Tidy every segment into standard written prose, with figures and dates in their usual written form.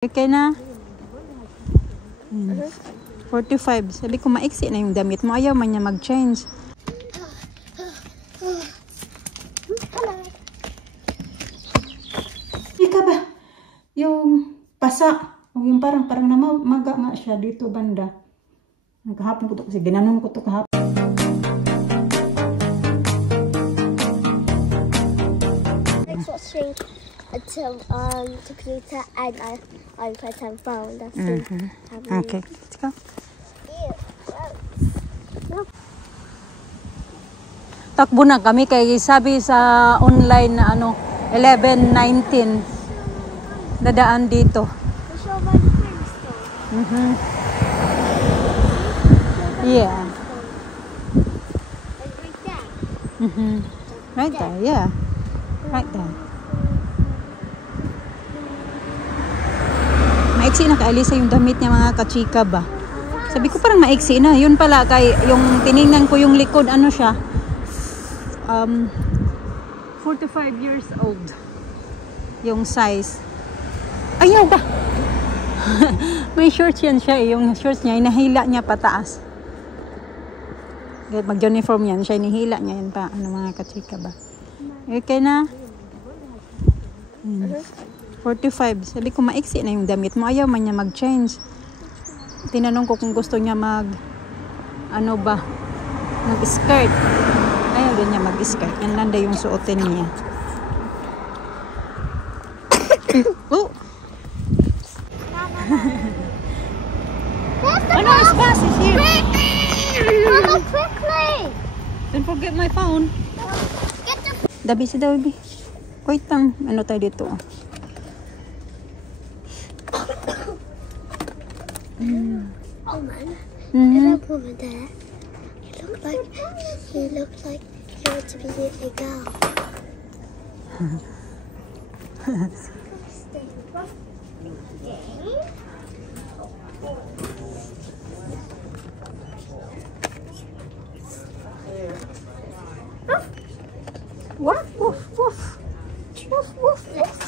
Okay na? 45. Sabi ko maiksi na yung damit mo. Ayaw man niya mag-change. Ika ba? Yung pasa. O yung parang namaga nga siya dito banda. Kahapon ko to kasi ginanong ko to kahapon. Next watching until computer and iPad and phone. That's Okay, let's go. Takbo na kami kay sabi sa online na 11:19 dadaan dito. Yeah. Right there, yeah. Right there. Maiksi na kay Alisa yung damit niya mga kachika ba. Sabi ko parang maiksi na. Yun pala kay yung tiningnan ko yung likod siya. 45 years old. Yung size. Ayaw ba? May shorts yan siya eh. Yung shorts niya, inahila niya pataas. Mag-uniform yan siya, inihila niya yan pa. Mga kachika ba? Okay na? 45. Sabi ko maiksi na yung damit mo. Ayaw man niya mag-change. Tinanong ko kung gusto niya mag-skirt. Ayaw din niya mag-skirt. Yan landa yung suotin niya. Oh! Ano is bus is here? Mama, quickly! Don't forget my phone. Dabi si Dabi. Wait lang. Ano tayo dito? Oh man, that woman there. You look like you want to be a girl. Woof, woof, woof. Woof, woof, woof.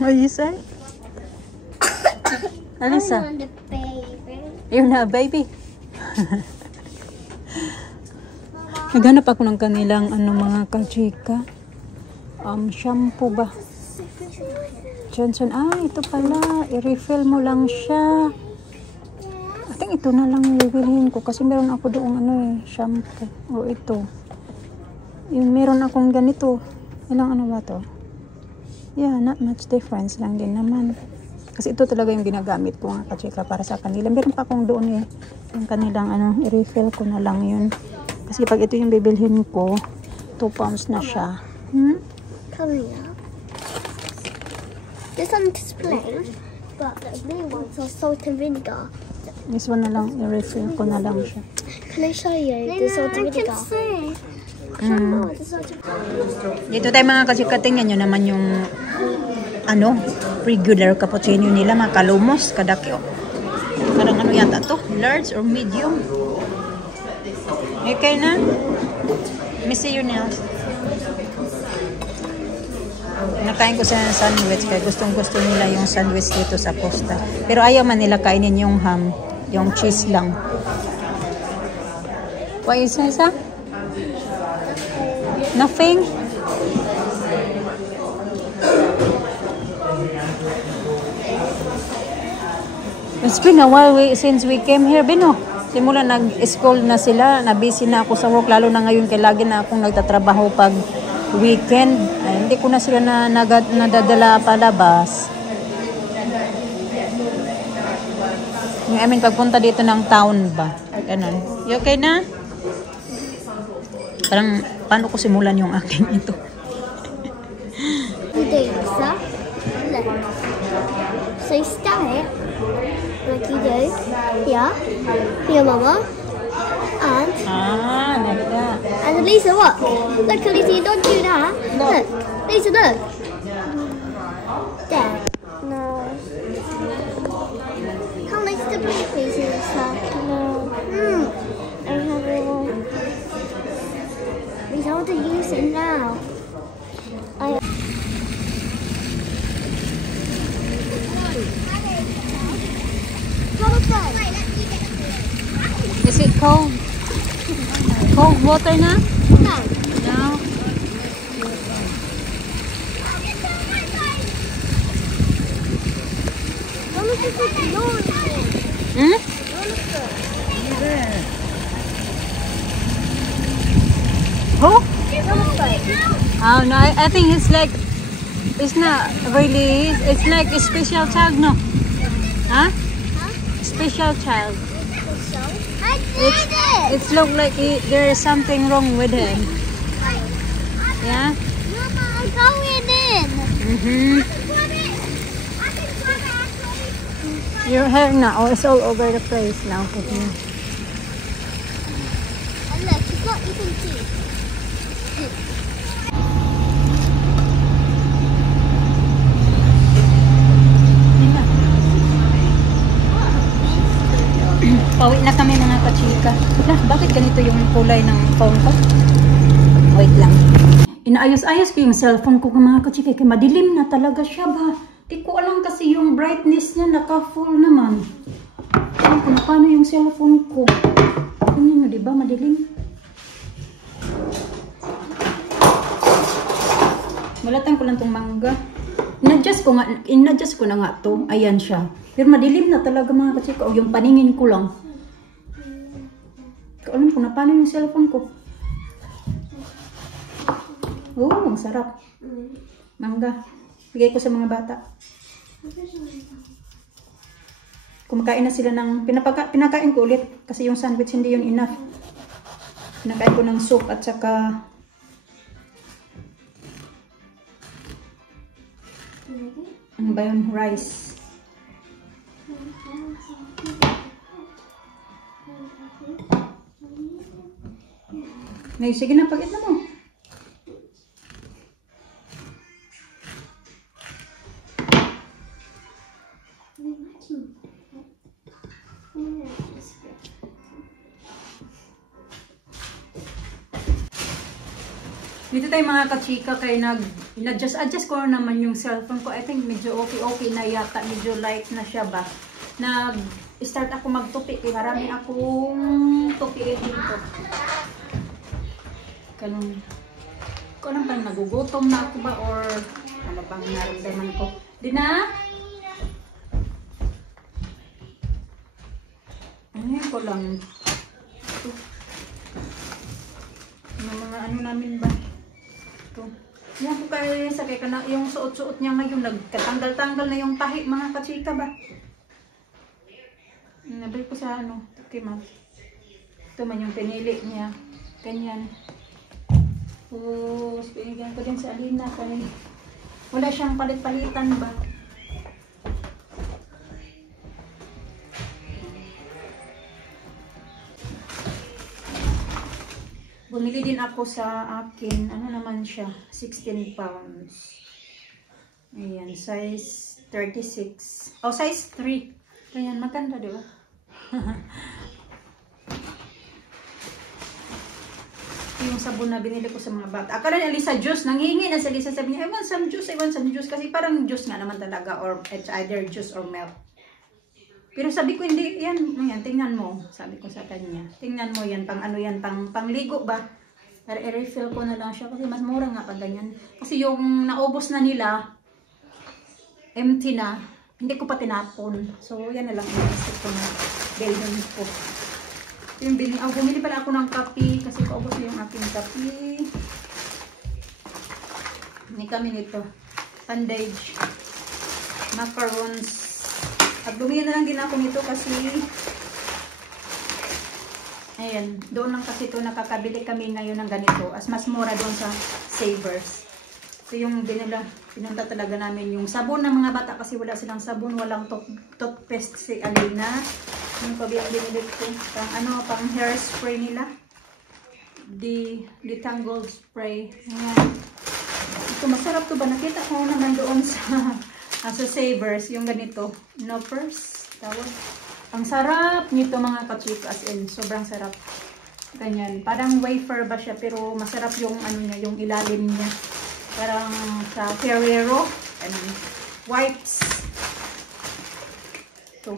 What do you say? Alisa? I'm the baby. You're not a baby? Naghanap ako ng kanilang mga kachika. Shampoo ba? Johnson. Ito pala. I-refill mo lang siya. I think ito na lang bibilihin ko kasi meron ako doong shampoo. O ito. Yung meron akong ganito. Ilang ba to? Yeah, not much difference lang din naman. Kasi ito talaga yung ginagamit ko nga kachika para sa kanila. Meron pa akong doon yung kanilang i-refill ko na lang yun. Kasi pag ito yung bibilhin ko, 2 pounds na siya. Coming up. This one is plain, but the blue ones are salt and vinegar. This one na lang, i-refill ko na lang siya. Can I show you the salt and vinegar? Dito tayo mga kachika, tingnan nyo naman yung regular cappuccino nila, mga kalumos, kadakyo. Parang yata to? Large or medium? Okay na? Let me see your nails. Nakain ko sa sandwich kaya gustong-gusto nila yung sandwich dito sa Costa. Pero ayaw man nila kainin yung ham, yung cheese lang. What is this? Nothing? It's been a while since we came here, Bino. Simula nag-school na sila, na-busy na ako sa work, lalo na ngayon kaya lagi na akong nagtatrabaho pag weekend. Hindi ko na sila nadadala palabas. Pagpunta dito ng town ba? Ganun. You okay na? Parang, paano ko simulan yung aking ito? Isa. So you stab it, like you do. Yeah. Here, Mama. And like that. and Lisa, look. Look, Lisa, you don't do that. Look, Lisa, look. There. No. How nice the blue piece in the top. No. I have it all. We have to use it now. Is it cold? Cold water na? No. No. Hmm? Who? Oh no, I think it's like, it's not really, it's like a special child, no? Huh? Special child. It's look like there is something wrong with him. Yeah? Mama, I'm going in. Your hair now is all over the place now. And look, he's not even teeth. Pauwi na kami mga kachika. Bakit ganito yung kulay ng phone ko? Wait lang. Inaayos-ayos ko yung cellphone ko mga kachika. Kaya madilim na talaga siya ba? Di ko alam kasi yung brightness niya naka-full naman. Alam ko na paano yung cellphone ko. Ano yun, diba? Madilim. Malatan ko lang tong mangga. In-adjust ko na nga to. Ayan siya. Pero madilim na talaga mga kachika. O yung paningin ko lang. Alam ko na paano yung cellphone ko. Oh, ang sarap. Mangga. Bigay ko sa mga bata. Kumakain na sila ng... Pinakain ko ulit. Kasi yung sandwich hindi yun enough. Pinakain ko ng soup at saka... Ano ba yun? Rice. Ngayon, sige na, pag-it na mo. Dito tayo mga kachika kay in-adjust ko naman yung cellphone ko. I think medyo okay na yata. Medyo light na siya ba. Nag-start ako magtupi. Kaya marami akong tupiin dito. Ganun. Kung anong pang nagugutom na ako ba or ano bang naramdaman ko. Di na? Ano ko lang. Ito. Yung mga ano namin ba? Ito. Yan ko kayo sa kaya na yung suot-suot niya ngayon. Nagkatanggal-tanggal na yung tahi mga kachika ba? Nabay ko sa ano. Okay ma. Ito man yung pinili niya. Ganyan. Tapos, pinigyan ko din sa Alina. Wala siyang palit-palitan ba? Bumili din ako sa akin. Ano naman siya? 16 pounds. Ayan. Size 36. Oh, size 3. Ayan. Maganda, di ba? Yung sabon na binili ko sa mga bata. Akala niya Lisa juice. Nanghingi na sa Lisa. Sabi niya, I want some juice. Kasi parang juice nga naman talaga. Or it's either juice or milk. Pero sabi ko, hindi. Yan, tingnan mo. Sabi ko sa kanya. Tingnan mo yan. Pang ano yan. Pangligo ba? Para i-refill ko na lang siya. Kasi mas mura nga pag ganyan. Kasi yung naubos na nila, empty na. Hindi ko pa tinapon. So, yan na lang. Inisip ko na bilhin ko. Yung bumili pala ako ng kape kasi kaubos na yung aking kape. Hindi kami nito. Bandage. Macarons. At bumili na lang din ako nito kasi ayan, doon lang kasi ito nakakabili kami ngayon ng ganito. As mas mura doon sa Savers. Ito yung pinunta talaga namin yung sabon ng mga bata kasi wala silang sabon, walang toothpaste si Alina. Yung binili ko, pang hairspray nila. Detangled spray. Ayan. Ito masarap to ba? Nakita ko naman doon sa Savers, yung ganito. Noppers. Tawag. Ang sarap nito mga kachika, as in, sobrang sarap. Ganyan. Parang wafer ba siya, pero masarap yung niya, yung ilalim niya. Parang sa Ferrero. And wipes. Ito.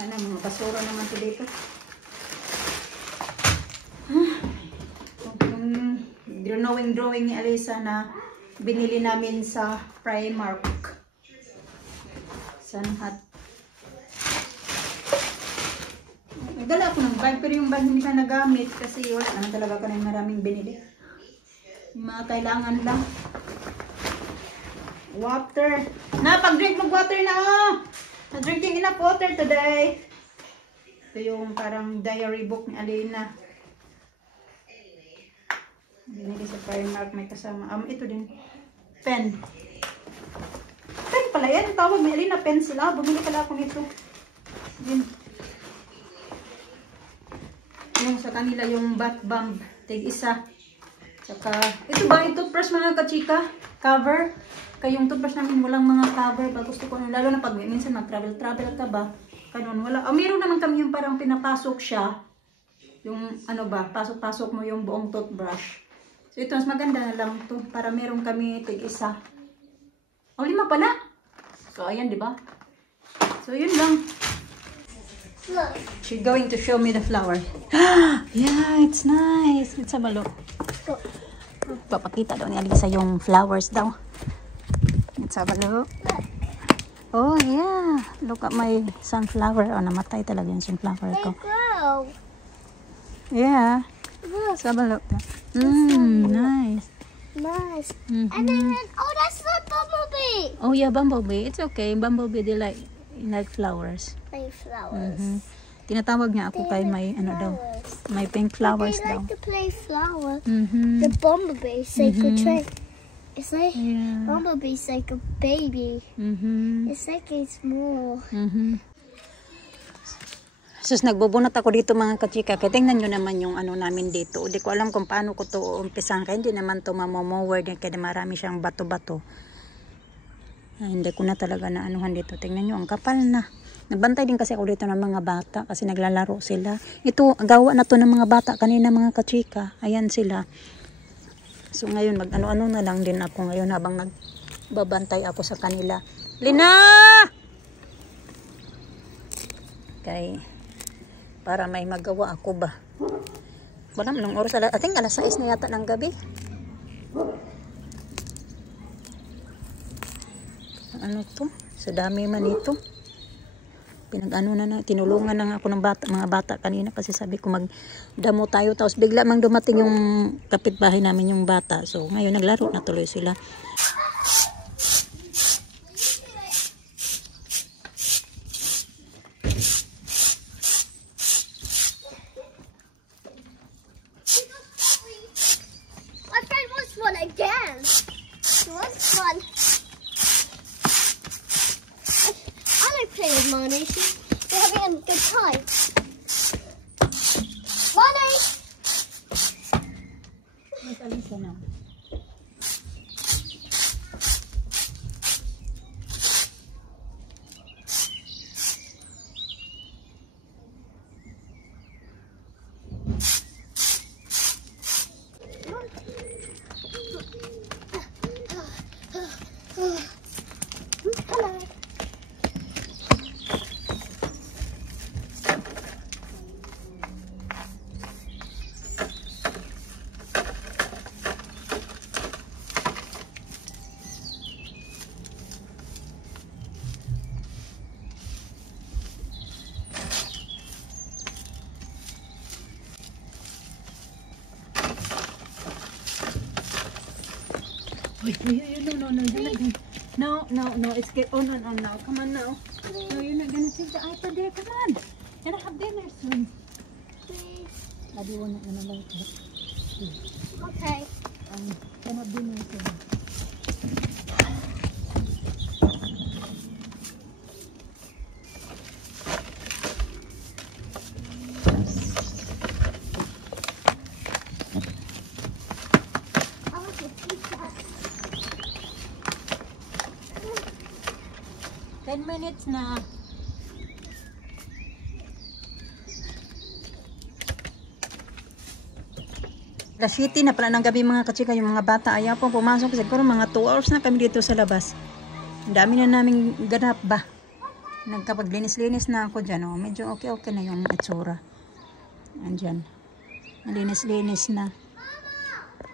Mga basura naman ito dito. Yung drawing ni Alisa na binili namin sa Primark. Sanhat. Nagdala ako ng bag, pero yung bag hindi ka nagamit kasi wala naman talaga ka na maraming binili. Yung mga kailangan lang. Water. Pag-drink mag water na oh! I'm-drinking enough water today. Ito yung parang diary book ni Alina. Binili sa Primark, may kasama. Ito din. Pen. Pen pala yan. Tawag ni Alina, pen sila. Bumili pala ako nito. Yun. Yung sa kanila yung bath bomb. Tig-isa. Saka, ito ba yung toothbrush mga kachika? Cover. Kaya yung toothbrush namin walang mga cover. Gusto ko, lalo na pag minsan mag-travel ka ba? Kanon, wala. Meron naman kami yung parang pinapasok siya. Yung pasok-pasok mo yung buong toothbrush. So ito, mas maganda na lang to para meron kami tig-isa. 5 pala. So ayan, di ba? So yun lang. Look. She's going to show me the flower. Yeah, it's nice. Let's have a look. Papakita daw ni Alisa yung flowers daw. Let's have a look. Oh yeah, look at my sunflower. Oh, namatay talaga yung sunflower ko. They grow. Yeah. Look. Let's have a look. Nice. Nice. And then, oh, that's the bumblebee. Oh yeah, bumblebee. It's okay. Bumblebee, they like flowers. Play flowers. Tinatawag niya ako kay may daw. May pink flowers They daw. like to play flower. The bumblebee is like a tree. It's like bumblebee's like a baby. It's like a small. Sus, nagbubunot ako dito mga kachika. Kaya tingnan nyo naman yung namin dito. Hindi ko alam kung paano ko to umpisan. Kaya hindi naman to mamomower din. Kaya marami siyang bato-bato. Hindi ko na talaga na dito. Tingnan nyo, ang kapal na. Nagbantay din kasi ako dito ng mga bata. Kasi naglalaro sila. Ito, gawa na to ng mga bata. Kanina mga kachika. Ayan sila. So ngayon, mag-ano-ano na lang din ako ngayon habang nagbabantay ako sa kanila. Lina! Okay. Para may magawa ako ba. Wala manong oras. I think alas 6 na yata ng gabi. Ano to? Sa dami man ito. Tinulungan na ako ng mga bata kanina kasi sabi ko magdamo tayo. Tapos bigla mang dumating yung kapitbahay namin yung bata. So ngayon naglaro na tuloy sila. Again. It was fun. I like playing with Marnie. We're having a good time. Marnie! Where's Alisa now? Hello. Wait, no, it's get on now. Come on now. No, you're not gonna take the iPad there. Come on. You're gonna have dinner soon. Please. I do want to like that. Okay. Cannot be noted. I want to keep that. 10 minutes na. Alas 7 na pala ng gabi mga kachika, yung mga bata ayaw pong pumasok. Siguro mga 2 hours na kami dito sa labas. Ang dami na naming ganap ba. Nagkapaglinis-linis na ako dyan. Oh. Medyo okay na yung itsura. Andyan. Nalinis-linis na.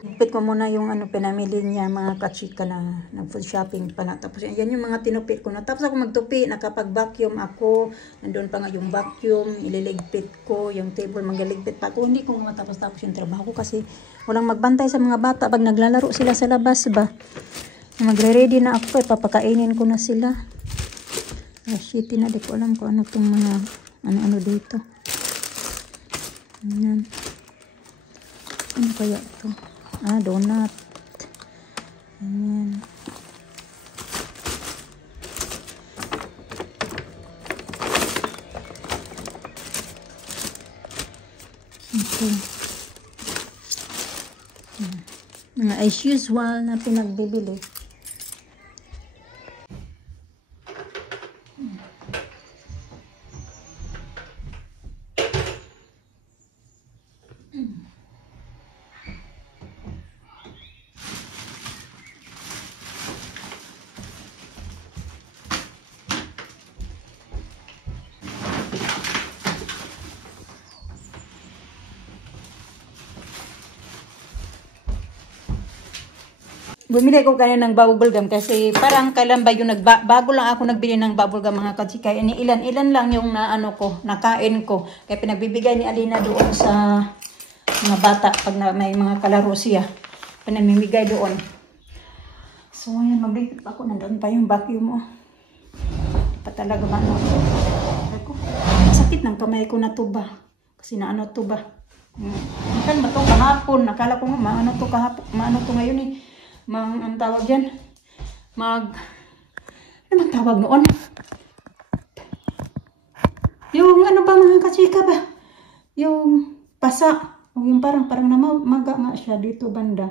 Ipit ko muna yung pinamili niya mga kachika na nag-food shopping pala. Tapos yan yung mga tinupit ko na. Tapos ako magtupi, nakapag-vacuum ako. Nandun pa nga yung vacuum, ililigpit ko, yung table magaligpit pa ako. Hindi ko matapos-tapos yung trabaho ko kasi walang magbantay sa mga bata pag naglalaro sila sa labas ba. Magre-ready na ako, papakainin ko na sila. Shitty na, di ko alam kung ano itong mga ano dito. Ayan. Ano kaya ito? Donut. Ayan. Okay. Mga as usual na pinagbibili. Bumili ko kaya ng bubble gum kasi parang kailan ba yung bago lang ako nagbili ng bubble gum mga kachika. Ilan lang yung nakain ko. Kaya pinagbibigay ni Alina doon sa mga bata pag may mga kalaro siya. Pinamimigay doon. So ayan, magbibig ako. Nandun pa yung vacuum mo. Pa talaga ba ako? Masakit ng kamay ko na to ba? Kasi na to ba? Kan ba to kahapon? Nakala ko nga maano to kahapon. Maano to ngayon eh. Ang tawag dyan, ano man tawag noon? Yung ano ba mga kachika ba? Yung pasa, yung parang namaga nga siya dito banda.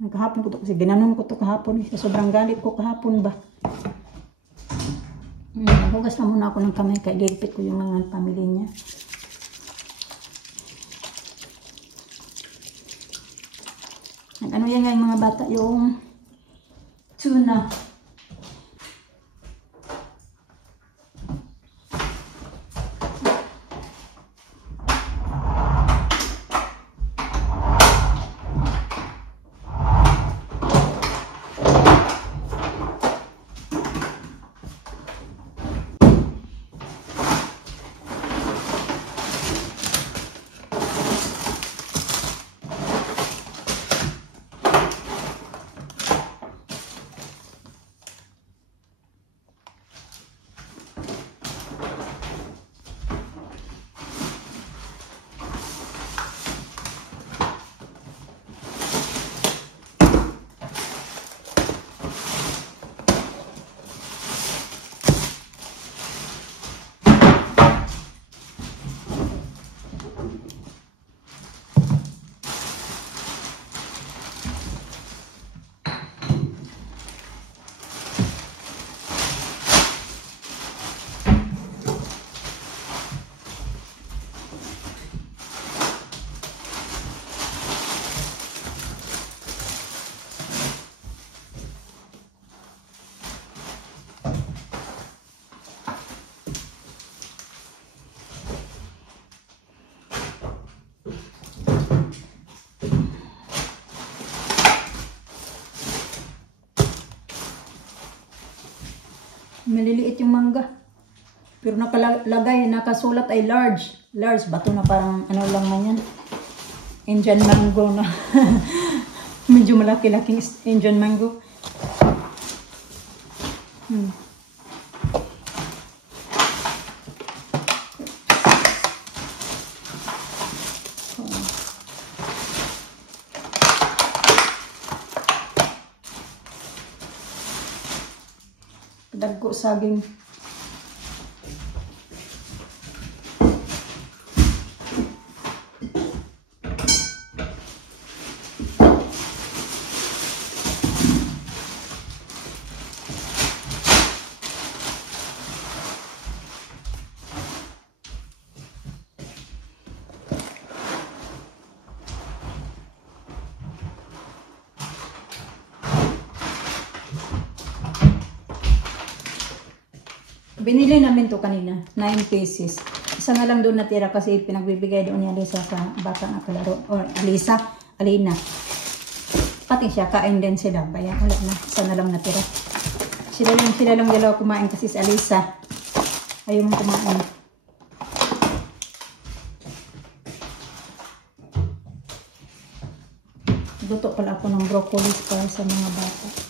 Kahapon ko to kasi ginanon ko to kahapon. Sobrang galit ko kahapon ba? Hugas na muna ako ng kamay kaya ligpit ko yung mga pamilya niya. Ano yan nga yung mga bata, yung tuna. Maliliit yung mangga. Pero nakalagay, nakasulat ay large. Large, bato na parang ano lang man yan. Indian mango na. Medyo malaki-laking Indian mango. Dagko saging. Binili namin to kanina, 9 pieces. Isa na lang doon natira kasi pinagbibigay doon ni Alisa sa batang kalaro. Or Alina. Pati siya, kain din sila. Bayan, wala na. Isa na lang natira. Sila lang dalawa kumain kasi si Alisa ayaw mong kumain. Luto pala ako ng broccoli para sa mga bata.